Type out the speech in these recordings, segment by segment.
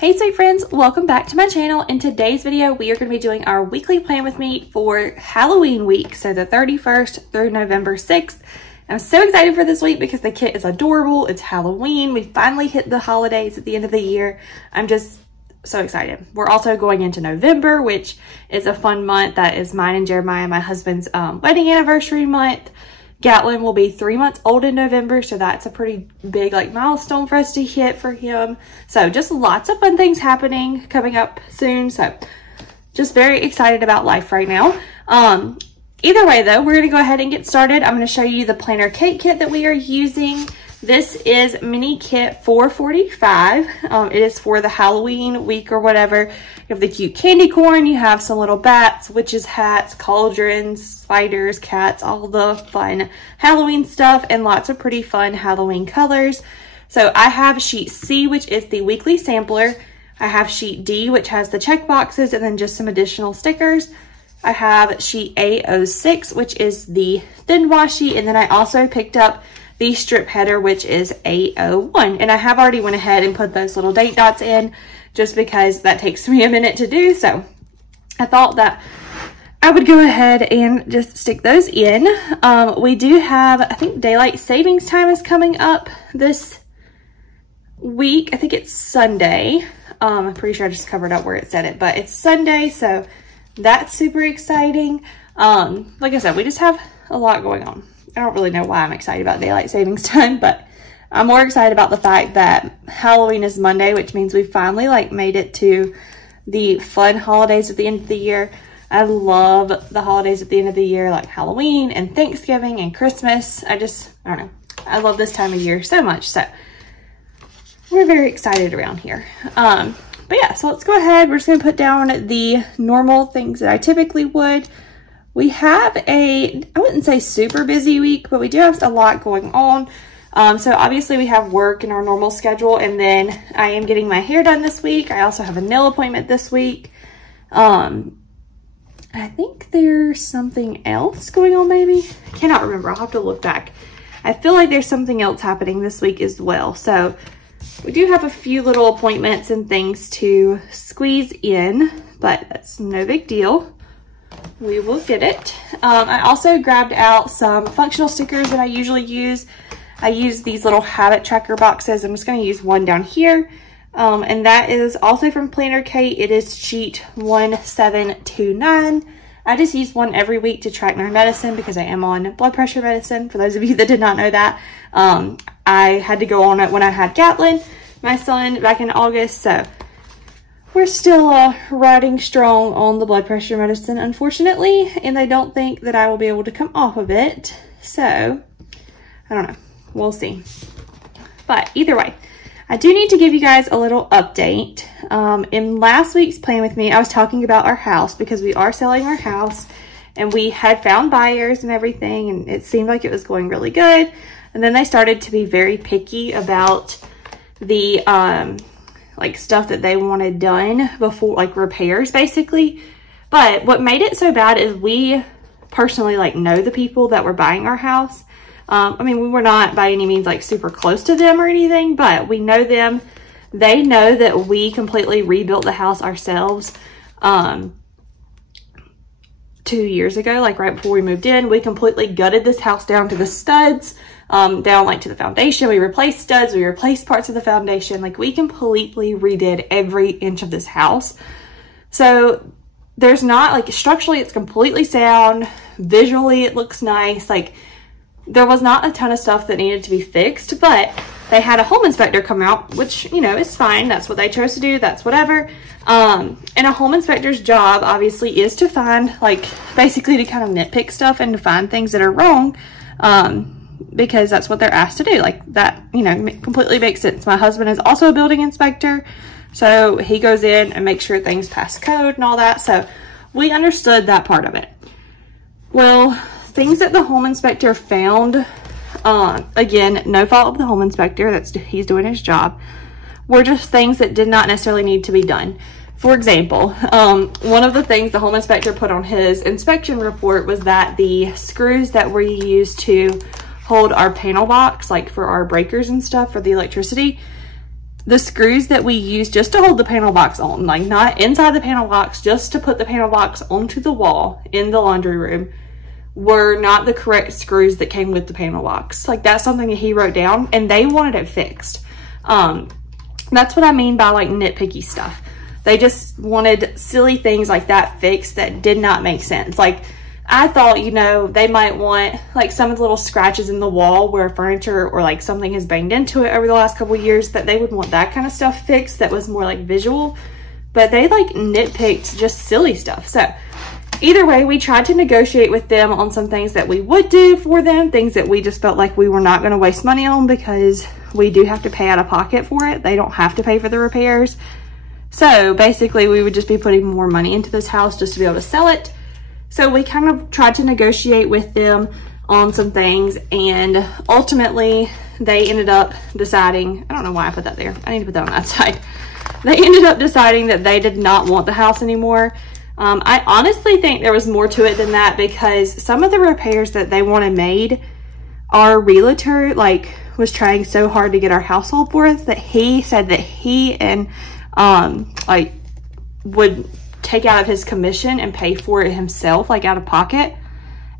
Hey sweet friends, welcome back to my channel. In today's video, we are going to be doing our weekly plan with me for Halloween week. So the 31st through November 6th. I'm so excited for this week because the kit is adorable. It's Halloween. We finally hit the holidays at the end of the year. I'm just so excited. We're also going into November, which is a fun month. That is mine and Jeremiah, my husband's wedding anniversary month. Gatlin will be 3 months old in November, so that's a pretty big milestone for us to hit for him. So just lots of fun things happening coming up soon. So just very excited about life right now. Either way though, we're gonna go ahead and get started. I'm gonna show you the planner cake kit that we are using. This is mini kit 445. It is for the Halloween week or whatever. You have the cute candy corn, you have some little bats, witches hats, cauldrons, spiders, cats, all the fun Halloween stuff, and lots of pretty fun Halloween colors. So I have sheet C, which is the weekly sampler. I have sheet D, which has the check boxes and then just some additional stickers. I have sheet A06, which is the thin washi, and then I also picked up the strip header, which is A01. And I have already went ahead and put those little date dots in just because that takes me a minute to do. So I thought that I would go ahead and just stick those in. We do have, I think daylight savings time is coming up this week. I think it's Sunday. I'm pretty sure I just covered up where it said it, but it's Sunday. So that's super exciting. Like I said, we just have a lot going on. I don't really know why I'm excited about daylight savings time, but I'm more excited about the fact that Halloween is Monday, which means we finally made it to the fun holidays at the end of the year. I love the holidays at the end of the year, like Halloween and Thanksgiving and Christmas. I don't know. I love this time of year so much. So we're very excited around here. But yeah, so let's go ahead. We're just going to put down the normal things that I typically would. We have I wouldn't say super busy week, but we do have a lot going on. So obviously we have work in our normal schedule, and then I am getting my hair done this week. I also have a nail appointment this week. I think there's something else going on maybe. I cannot remember. I'll have to look back. I feel like there's something else happening this week as well. So we do have a few little appointments and things to squeeze in, but that's no big deal. We will get it. I also grabbed out some functional stickers that I usually use. I use these little habit tracker boxes. I'm just going to use one down here. And that is also from Planner Kate. It is sheet 1729. I just use one every week to track my medicine because I am on blood pressure medicine. For those of you that did not know that, I had to go on it when I had Gatlin, my son, back in August. So we're still riding strong on the blood pressure medicine, unfortunately, and I don't think that I will be able to come off of it. So I don't know. We'll see. But either way, I do need to give you guys a little update. In last week's plan with me, I was talking about our house because we are selling our house, and we had found buyers and everything, and it seemed like it was going really good. And then they started to be very picky about the stuff that they wanted done before, repairs basically. But what made it so bad is we personally know the people that were buying our house. I mean, we were not by any means super close to them or anything, but we know them. They know that we completely rebuilt the house ourselves 2 years ago, right before we moved in. We completely gutted this house down to the studs, down to the foundation. We replaced studs, we replaced parts of the foundation. We completely redid every inch of this house. So there's not, structurally it's completely sound. Visually it looks nice. There was not a ton of stuff that needed to be fixed, but they had a home inspector come out, which, is fine. That's what they chose to do. That's whatever. And a home inspector's job obviously is to find, basically to kind of nitpick stuff and to find things that are wrong, because that's what they're asked to do. That, completely makes sense. My husband is also a building inspector, so he goes in and makes sure things pass code and all that. So we understood that part of it. Well, things that the home inspector found, again, no fault of the home inspector, he's doing his job, were just things that did not necessarily need to be done. For example, one of the things the home inspector put on his inspection report was that the screws that we use to hold our panel box, for our breakers and stuff for the electricity, the screws that we use just to hold the panel box on, like not inside the panel box, just to put the panel box onto the wall in the laundry room, were not the correct screws that came with the panel box. Like that's something that he wrote down, and they wanted it fixed. That's what I mean by like nitpicky stuff. They just wanted silly things like that fixed that did not make sense. Like I thought, you know, they might want like some of the little scratches in the wall where furniture or like something has banged into it over the last couple of years, that they would want that kind of stuff fixed that was more like visual. But they like nitpicked just silly stuff. So either way, we tried to negotiate with them on some things that we would do for them, things that we just felt like we were not going to waste money on because we do have to pay out of pocket for it. They don't have to pay for the repairs. So basically we would just be putting more money into this house just to be able to sell it. So we kind of tried to negotiate with them on some things, and ultimately they ended up deciding, I don't know why I put that there. I need to put that on that side. They ended up deciding that they did not want the house anymore. I honestly think there was more to it than that, because some of the repairs that they wanted made, our realtor like was trying so hard to get our house sold for us that he said that he and like would take out of his commission and pay for it himself, like out of pocket,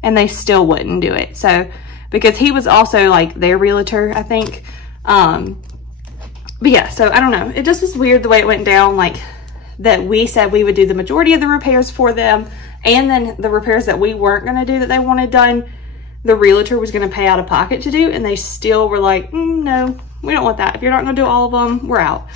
and they still wouldn't do it. So because he was also like their realtor, I think. But yeah, so I don't know, it just was weird the way it went down, like that we said we would do the majority of the repairs for them, and then the repairs that we weren't going to do that they wanted done, the realtor was going to pay out of pocket to do, and they still were like, no, we don't want that. If you're not going to do all of them, we're out.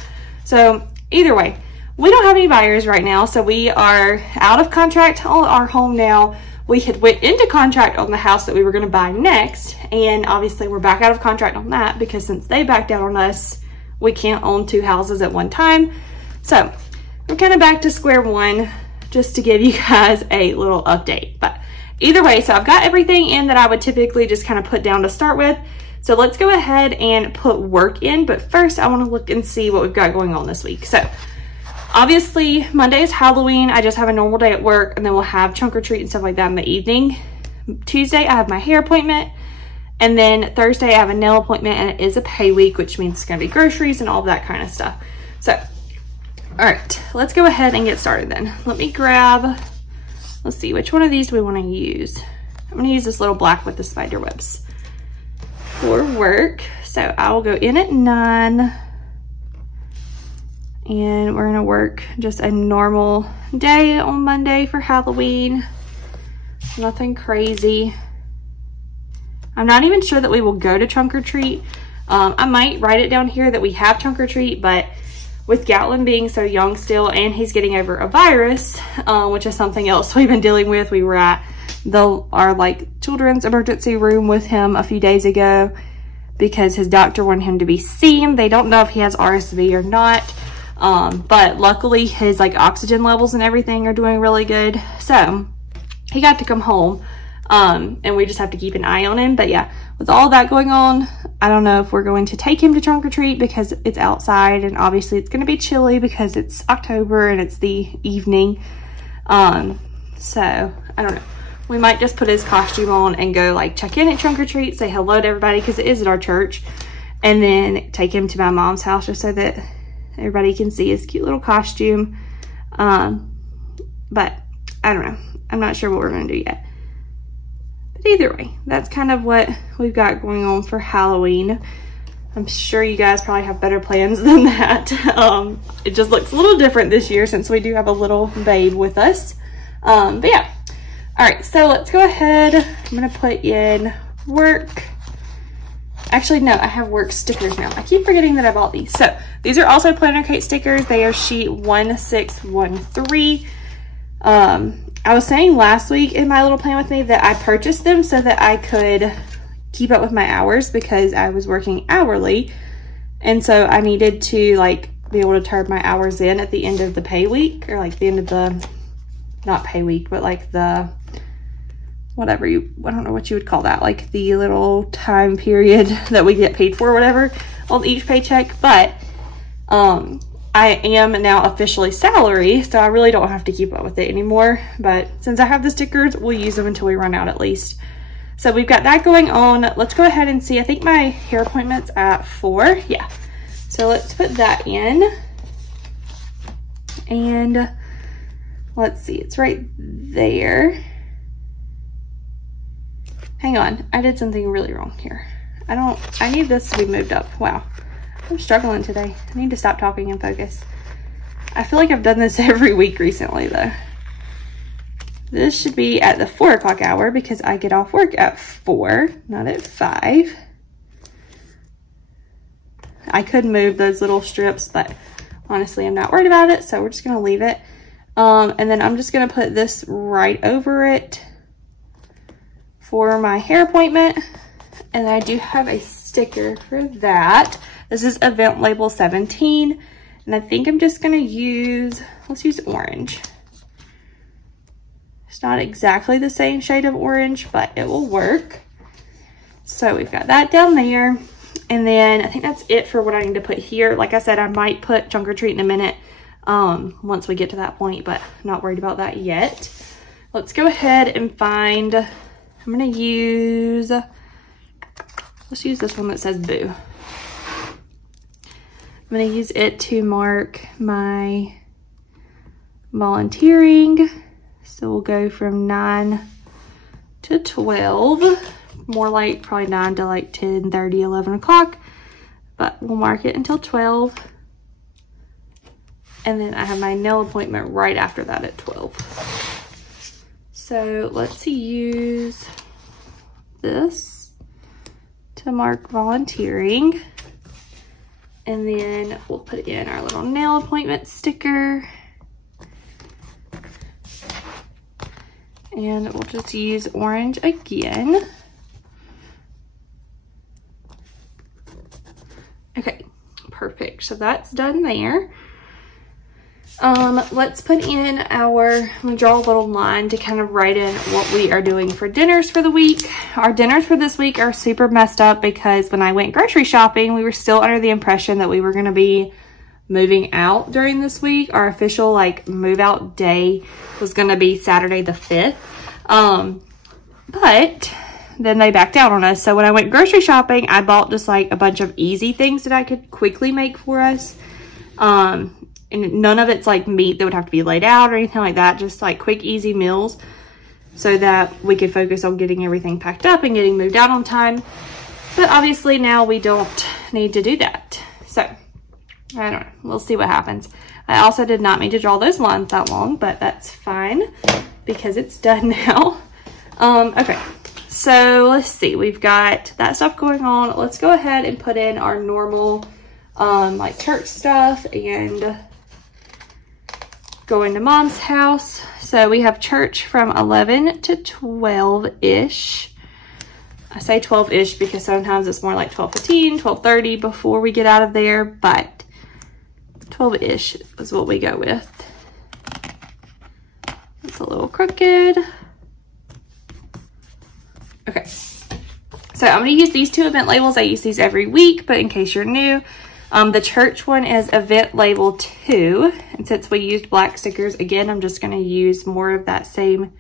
So either way, we don't have any buyers right now, so we are out of contract on our home now. We had went into contract on the house that we were going to buy next, and obviously we're back out of contract on that because since they backed out on us, we can't own two houses at one time. So we're kind of back to square one, just to give you guys a little update. But either way, so I've got everything in that I would typically just kind of put down to start with. So let's go ahead and put work in, but first I want to look and see what we've got going on this week. So obviously Monday is Halloween. I just have a normal day at work, and then we'll have trunk or treat and stuff like that in the evening. Tuesday I have my hair appointment, and then Thursday I have a nail appointment, and it is a pay week, which means it's going to be groceries and all of that kind of stuff. So all right, let's go ahead and get started then. Let me grab, let's see, which one of these do we want to use? I'm going to use this little black with the spider webs for work. So I will go in at 9, and we're going to work just a normal day on Monday for Halloween. Nothing crazy. I'm not even sure that we will go to trunk or treat. I might write it down here that we have trunk or treat, but with Gatlin being so young still, and he's getting over a virus, which is something else we've been dealing with. We were at our like children's emergency room with him a few days ago because his doctor wanted him to be seen. They don't know if he has RSV or not, but luckily his like oxygen levels and everything are doing really good. So he got to come home, and we just have to keep an eye on him. But yeah, with all that going on, I don't know if we're going to take him to trunk or treat because it's outside, and obviously it's going to be chilly because it's October and it's the evening. So I don't know. We might just put his costume on and go like check in at trunk or treat, say hello to everybody because it is at our church, and then take him to my mom's house just so that everybody can see his cute little costume. But I don't know. I'm not sure what we're going to do yet. But either way, that's kind of what we've got going on for Halloween. I'm sure you guys probably have better plans than that. It just looks a little different this year since we do have a little babe with us. But yeah. All right, so let's go ahead. I'm gonna put in work. Actually, no, I have work stickers now. I keep forgetting that I bought these. So these are also Planner Kate stickers. They are sheet 1613. I was saying last week in my little plan with me that I purchased them so that I could keep up with my hours because I was working hourly. And so I needed to like be able to turn my hours in at the end of the pay week, or like the end of the, not pay week, but like the, whatever I don't know what you would call that, like the little time period that we get paid for or whatever on each paycheck. But I am now officially salary, so I really don't have to keep up with it anymore. But since I have the stickers, we'll use them until we run out at least. So we've got that going on. Let's go ahead and see. I think my hair appointment's at 4. Yeah. So let's put that in. And let's see, it's right there. Hang on, I did something really wrong here. I need this to be moved up. Wow, I'm struggling today. I need to stop talking and focus. I feel like I've done this every week recently though. This should be at the 4 o'clock hour because I get off work at 4, not at 5. I could move those little strips, but honestly, I'm not worried about it, so we're just gonna leave it. And then I'm just gonna put this right over it for my hair appointment. And I do have a sticker for that. This is event label 17. And I think I'm just gonna use, let's use orange. It's not exactly the same shade of orange, but it will work. So we've got that down there. And then I think that's it for what I need to put here. Like I said, I might put trunk or treat in a minute once we get to that point, but I'm not worried about that yet. Let's go ahead and find, I'm gonna use, let's use this one that says Boo. I'm gonna use it to mark my volunteering. So we'll go from 9 to 12. More like probably 9 to like 10:30, 11 o'clock, but we'll mark it until 12. And then I have my nail appointment right after that at 12. So let's use this to mark volunteering. And then we'll put in our little nail appointment sticker. And we'll just use orange again. Okay, perfect. So that's done there. Let's put in I'm gonna draw a little line to kind of write in what we are doing for dinners for the week. Our dinners for this week are super messed up because when I went grocery shopping, we were still under the impression that we were gonna be moving out during this week. Our official like move out day was gonna be Saturday the 5th. But then they backed out on us. So when I went grocery shopping, I bought just like a bunch of easy things that I could quickly make for us. And none of it's like meat that would have to be laid out or anything like that. Just like quick, easy meals so that we could focus on getting everything packed up and getting moved out on time. But obviously now we don't need to do that. So I don't know, we'll see what happens. I also did not mean to draw those lines that long, but that's fine because it's done now. Okay, so let's see, we've got that stuff going on. Let's go ahead and put in our normal like church stuff and going to Mom's house. So we have church from 11 to 12-ish. I say 12-ish because sometimes it's more like 12:15, 12:30 before we get out of there, but 12-ish is what we go with. It's a little crooked. Okay, so I'm gonna use these two event labels. I use these every week, but in case you're new, the church one is event label 2. And since we used black stickers, again, I'm just gonna use more of that same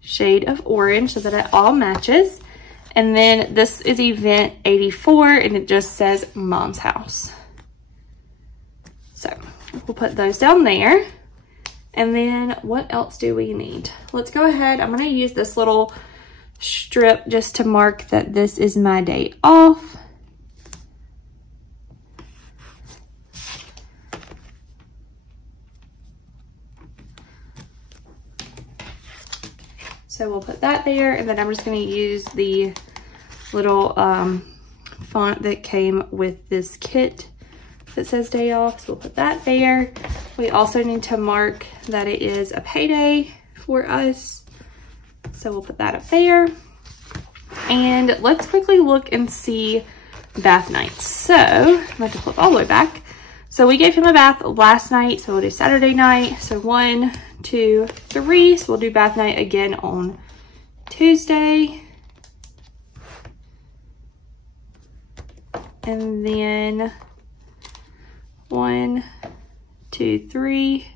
shade of orange so that it all matches. And then this is event 84 and it just says Mom's house. So we'll put those down there. And then what else do we need? Let's go ahead. I'm gonna use this little strip just to mark that this is my day off. So we'll put that there, and then I'm just going to use the little font that came with this kit that says day off. So we'll put that there. We also need to mark that it is a payday for us. So we'll put that up there. And let's quickly look and see bath nights. So I'm going to flip all the way back. So we gave him a bath last night, so we'll do Saturday night. So 1, 2, 3. So we'll do bath night again on Tuesday. And then 1, 2, 3.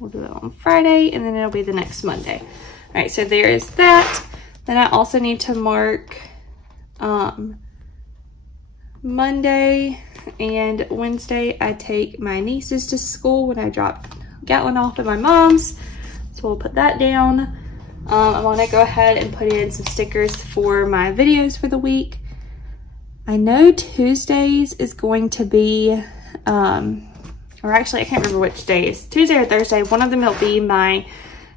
We'll do it on Friday, and then it'll be the next Monday. All right, so there is that. Then I also need to mark Monday and Wednesday, I take my nieces to school when I drop Gatlin off at my mom's. So we'll put that down. I want to go ahead and put in some stickers for my videos for the week. I know Tuesdays is going to be, or actually I can't remember which days, Tuesday or Thursday. One of them will be my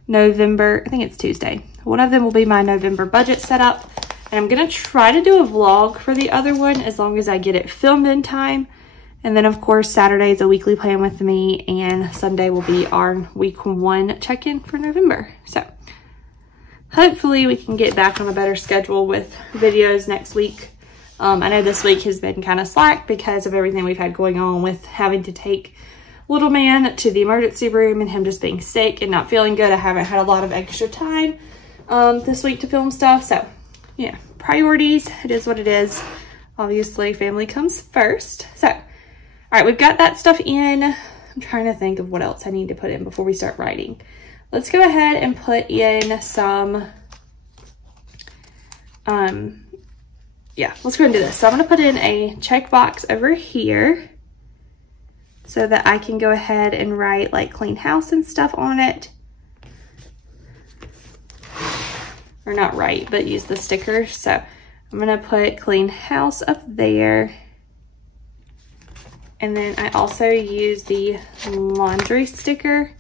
November, I think it's Tuesday. One of them will be my November budget setup. And I'm going to try to do a vlog for the other one as long as I get it filmed in time. And then of course Saturday is a weekly plan with me, and Sunday will be our week 1 check-in for November. So hopefully we can get back on a better schedule with videos next week. I know this week has been kind of slack because of everything we've had going on with having to take little man to the emergency room and him just being sick and not feeling good. I haven't had a lot of extra time this week to film stuff. So yeah, priorities, it is what it is. Obviously family comes first. So, all right, we've got that stuff in. I'm trying to think of what else I need to put in before we start writing. Let's go ahead and put in some, yeah, let's go ahead and do this. So I'm gonna put in a checkbox over here so that I can go ahead and write like clean house and stuff on it. Or not write, but use the stickers. So I'm gonna put clean house up there. And then I also use the laundry sticker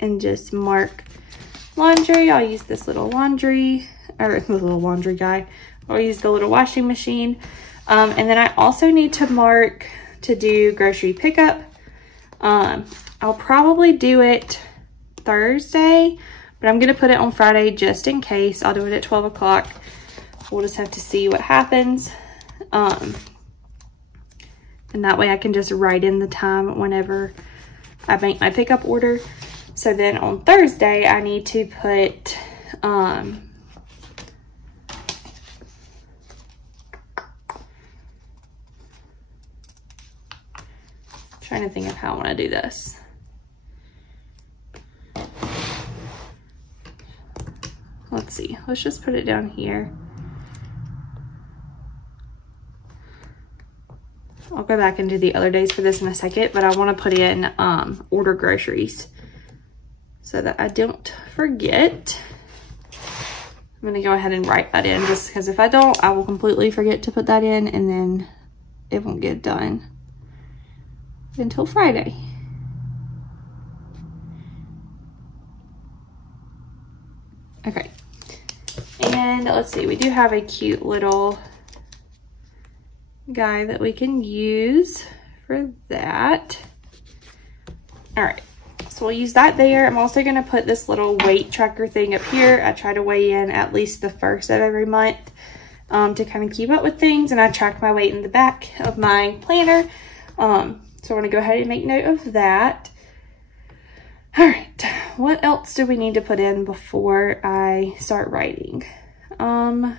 and just mark laundry. I'll use this little laundry, or the little laundry guy. I'll use the little washing machine. And then I also need to mark to do grocery pickup. I'll probably do it Thursday, but I'm gonna put it on Friday just in case. I'll do it at 12 o'clock. We'll just have to see what happens. And that way I can just write in the time whenever I make my pickup order. So then on Thursday, I need to put, trying to think of how I want to do this. Let's see, let's just put it down here. I'll go back and do the other days for this in a second, but I want to put in order groceries so that I don't forget. I'm going to go ahead and write that in just because if I don't, I will completely forget to put that in and then it won't get done until Friday. Okay. And let's see, we do have a cute little guy that we can use for that. All right, so we'll use that there. I'm also gonna put this little weight tracker thing up here. I try to weigh in at least the first of every month to kind of keep up with things, and I track my weight in the back of my planner. So I wanna go ahead and make note of that. All right, what else do we need to put in before I start writing? I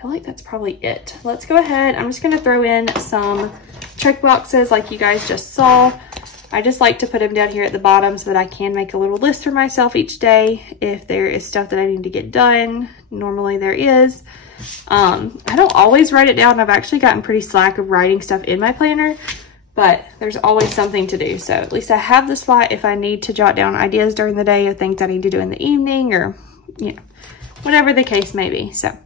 feel like that's probably it. Let's go ahead. I'm just gonna throw in some check boxes like you guys just saw. I just like to put them down here at the bottom so that I can make a little list for myself each day if there is stuff that I need to get done. Normally there is. I don't always write it down. I've actually gotten pretty slack of writing stuff in my planner, but there's always something to do. So at least I have the spot if I need to jot down ideas during the day of things I need to do in the evening, or, you know, whatever the case may be. So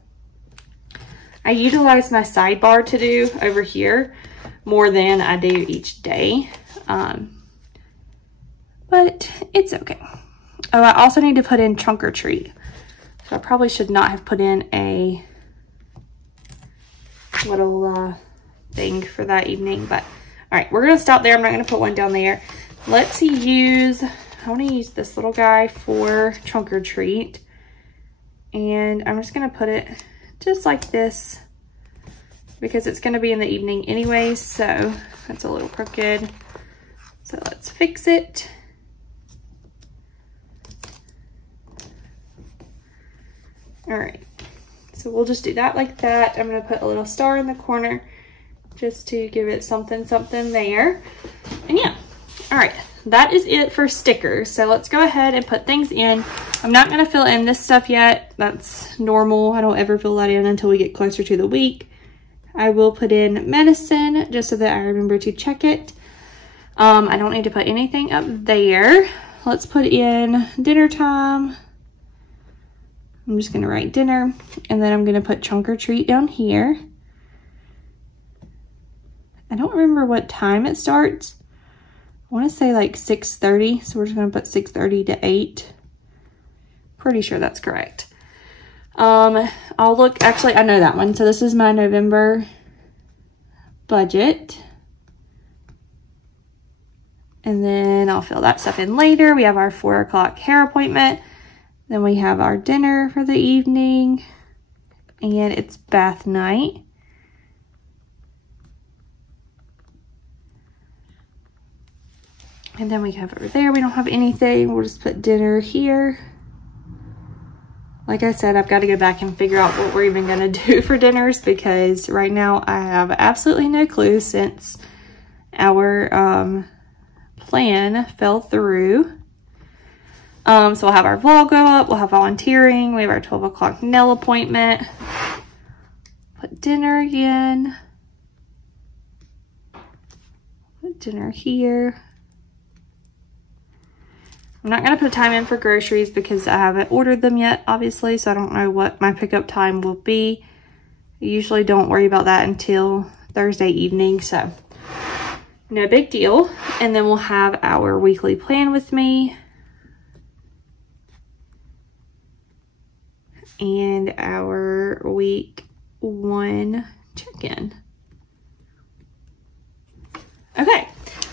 I utilize my sidebar to do over here more than I do each day, but it's okay. Oh, I also need to put in trunk or treat. So I probably should not have put in a little thing for that evening, but all right, we're gonna stop there. I'm not gonna put one down there. Let's use, I wanna use this little guy for trunk or treat. And I'm just gonna put it just like this because it's gonna be in the evening anyways, so that's a little crooked. So let's fix it. All right, so we'll just do that like that. I'm gonna put a little star in the corner just to give it something there. And yeah, all right, that is it for stickers. So let's go ahead and put things in. I'm not going to fill in this stuff yet. That's normal. I don't ever fill that in until we get closer to the week. I will put in medicine just so that I remember to check it. I don't need to put anything up there. Let's put in dinner time. I'm just going to write dinner, and then I'm going to put trunk or treat down here. I don't remember what time it starts. I want to say like 6:30, so we're just going to put 6:30 to 8. Pretty sure that's correct. I'll look, actually I know that one. So this is my November budget. And then I'll fill that stuff in later. We have our 4 o'clock hair appointment. Then we have our dinner for the evening. And it's bath night. And then we have over there, we don't have anything. We'll just put dinner here. Like I said, I've got to go back and figure out what we're even going to do for dinners, because right now I have absolutely no clue since our plan fell through. So we'll have our vlog go up, we'll have volunteering, we have our 12 o'clock nail appointment. Put dinner again. Put dinner here. I'm not going to put time in for groceries because I haven't ordered them yet, obviously, so I don't know what my pickup time will be. I usually don't worry about that until Thursday evening, so no big deal. And then we'll have our weekly plan with me and our week 1 check-in. Okay.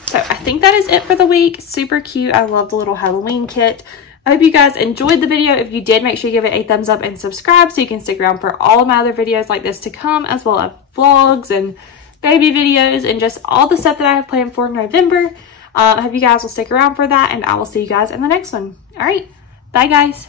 So I think that is it for the week. Super cute. I love the little Halloween kit. I hope you guys enjoyed the video. If you did, make sure you give it a thumbs up and subscribe so you can stick around for all of my other videos like this to come, as well as vlogs and baby videos and just all the stuff that I have planned for November. I hope you guys will stick around for that, and I will see you guys in the next one. All right. Bye, guys.